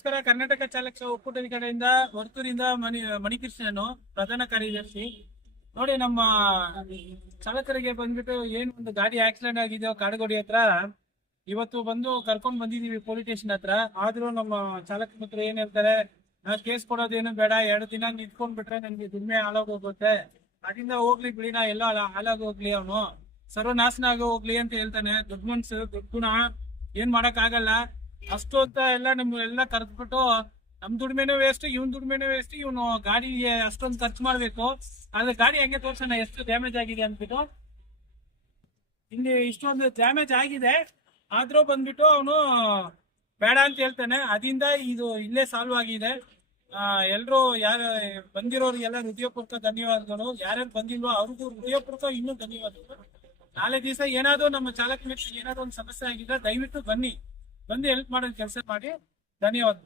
ನಮಸ್ಕಾರ. ಕರ್ನಾಟಕ ಚಾಲಕ ಒಕ್ಕೂಟದ ಕಡೆಯಿಂದ ವರ್ತೂರಿಂದ ಮಣಿಕೃಷ್ಣನು ಪ್ರಧಾನ ಕಾರ್ಯದರ್ಶಿ. ನೋಡಿ, ನಮ್ಮ ಚಾಲಕರಿಗೆ ಬಂದ್ಬಿಟ್ಟು ಏನು ಒಂದು ಗಾಡಿ ಆಕ್ಸಿಡೆಂಟ್ ಆಗಿದೆಯೋ ಕಾಡಗೋಡಿ ಹತ್ರ, ಇವತ್ತು ಬಂದು ಕರ್ಕೊಂಡ್ ಬಂದಿದೀವಿ ಪೊಲೀಸ್ ಸ್ಟೇಷನ್ ಹತ್ರ. ಆದ್ರೂ ನಮ್ಮ ಚಾಲಕ ಮಿತ್ರರು ಏನ್ ಹೇಳ್ತಾರೆ, ಕೇಸ್ ಕೊಡೋದೇನು ಬೇಡ, 2 ದಿನ ನಿಂತ್ಕೊಂಡ್ ಬಿಟ್ರೆ ನನ್ಗೆ ದುಡಿಮೆ ಹಾಳಾಗೋಗುತ್ತೆ, ಅದರಿಂದ ಹೋಗ್ಲಿ ಬಿಡಿ, ನಾ ಎಲ್ಲ ಹಾಳಾಗೋಗ್ಲಿ, ಅವನು ಸರ್ವನಾಶನ ಆಗೋ ಹೋಗ್ಲಿ ಅಂತ ಹೇಳ್ತಾನೆ. ದೊಡ್ಡ ಮನ್ಸು, ದೊಡ್ಡ ಗುಣ, ಏನ್ ಮಾಡಕ್ ಆಗಲ್ಲ. ಅಷ್ಟು ಅಂತ ಎಲ್ಲ ನಮ್ಗೆಲ್ಲ ಕರೆದ್ಬಿಟ್ಟು ನಮ್ ದುಡಿಮೆನೂ ವೇಸ್ಟ್, ಇವನ್ ದುಡಿಮೆನೂ ವೇಸ್ಟ್. ಇವನು ಗಾಡಿಗೆ ಅಷ್ಟೊಂದು ಖರ್ಚು ಮಾಡ್ಬೇಕು, ಆದ್ರೆ ಗಾಡಿ ಹೆಂಗೆ ತೋರ್ಸೋಣ ಎಷ್ಟು ಡ್ಯಾಮೇಜ್ ಆಗಿದೆ ಅಂದ್ಬಿಟ್ಟು. ಇಲ್ಲಿ ಇಷ್ಟೊಂದು ಡ್ಯಾಮೇಜ್ ಆಗಿದೆ, ಆದ್ರೂ ಬಂದ್ಬಿಟ್ಟು ಅವನು ಬೇಡ ಅಂತ ಹೇಳ್ತಾನೆ. ಅದರಿಂದ ಇದು ಇಲ್ಲೇ ಸಾಲ್ವ್ ಆಗಿದೆ. ಎಲ್ರು ಯಾರು ಬಂದಿರೋರಿಗೆಲ್ಲ ಹೃದಯಪೂರ್ವಕ ಧನ್ಯವಾದಗಳು. ಯಾರ್ಯಾರು ಬಂದಿಲ್ವೋ ಅವ್ರಿಗೂ ಹೃದಯಪೂರ್ವಕ ಇನ್ನೂ ಧನ್ಯವಾದಗಳು. ನಾಳೆ ದಿವಸ ಏನಾದ್ರು ನಮ್ಮ ಚಾಲಕ ಮಿತ್ರರಿಗೆ ಏನಾದ್ರು ಒಂದು ಸಮಸ್ಯೆ ಆಗಿದ್ರೆ ದಯವಿಟ್ಟು ಬಂದು ಹೆಲ್ಪ್ ಮಾಡೋ ಕೆಲಸ ಮಾಡಿ. ಧನ್ಯವಾದ.